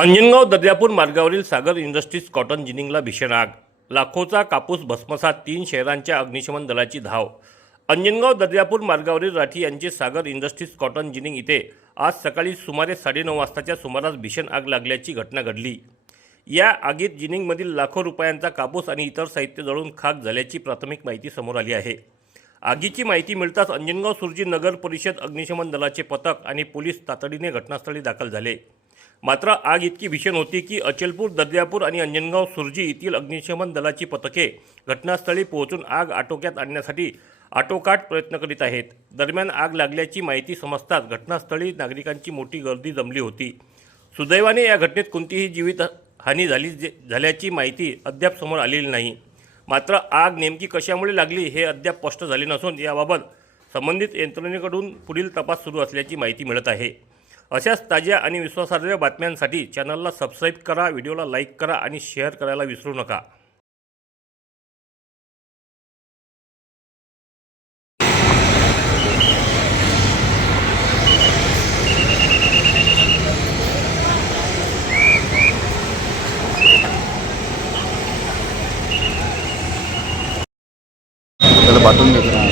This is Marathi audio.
अंजनगाव दर्यापूर मार्गावरील सागर इंडस्ट्रीज कॉटन जिनिंगला भीषण आग. लाखोचा कापूस भस्मसात. 3 शहरांच्या अग्निशमन दलाची धाव. अंजनगाव दर्यापूर मार्गावरील राठी यांचे सागर इंडस्ट्रीज कॉटन जिनिंग इथे आज सकाळी सुमारे 9:30 वाजताच्या सुमारास भीषण आग लागल्याची घटना घडली. या आगीत जिनिंगमधील लाखो रुपयांचा कापूस आणि इतर साहित्य जळून खाक झाल्याची प्राथमिक माहिती समोर आली आहे. आगीची माहिती मिळताच अंजनगाव सुर्जी नगर परिषद अग्निशमन दलाचे पथक आणि पोलीस तातडीने घटनास्थळी दाखल झाले. मात्र आग इतकी भीषण होती की अचलपूर, दर्यापूर आणि अंजनगाव सुर्जी येथील अग्निशमन दलाची पथके घटनास्थळी पोहोचून आग आटोक्यात आणण्यासाठी आटोकाट प्रयत्न करीत आहेत. दरम्यान आग लागल्याची माहिती समजताच घटनास्थळी नागरिकांची मोठी गर्दी जमली होती. सुदैवाने या घटनेत कोणतीही जीवितहानी झाल्याची माहिती अद्याप समोर आलेली नाही. मात्र आग नेमकी कशामुळे लागली हे अद्याप स्पष्ट झाले नसून याबाबत संबंधित यंत्रणेकडून पुढील तपास सुरू असल्याची माहिती मिळत आहे. अशाच ताज्या आणि विश्वासार्ह बातम्यांसाठी चॅनलला सबस्क्राईब करा, व्हिडिओला लाईक करा आणि शेअर करायला विसरू नका. त्याला पाठवून देतो.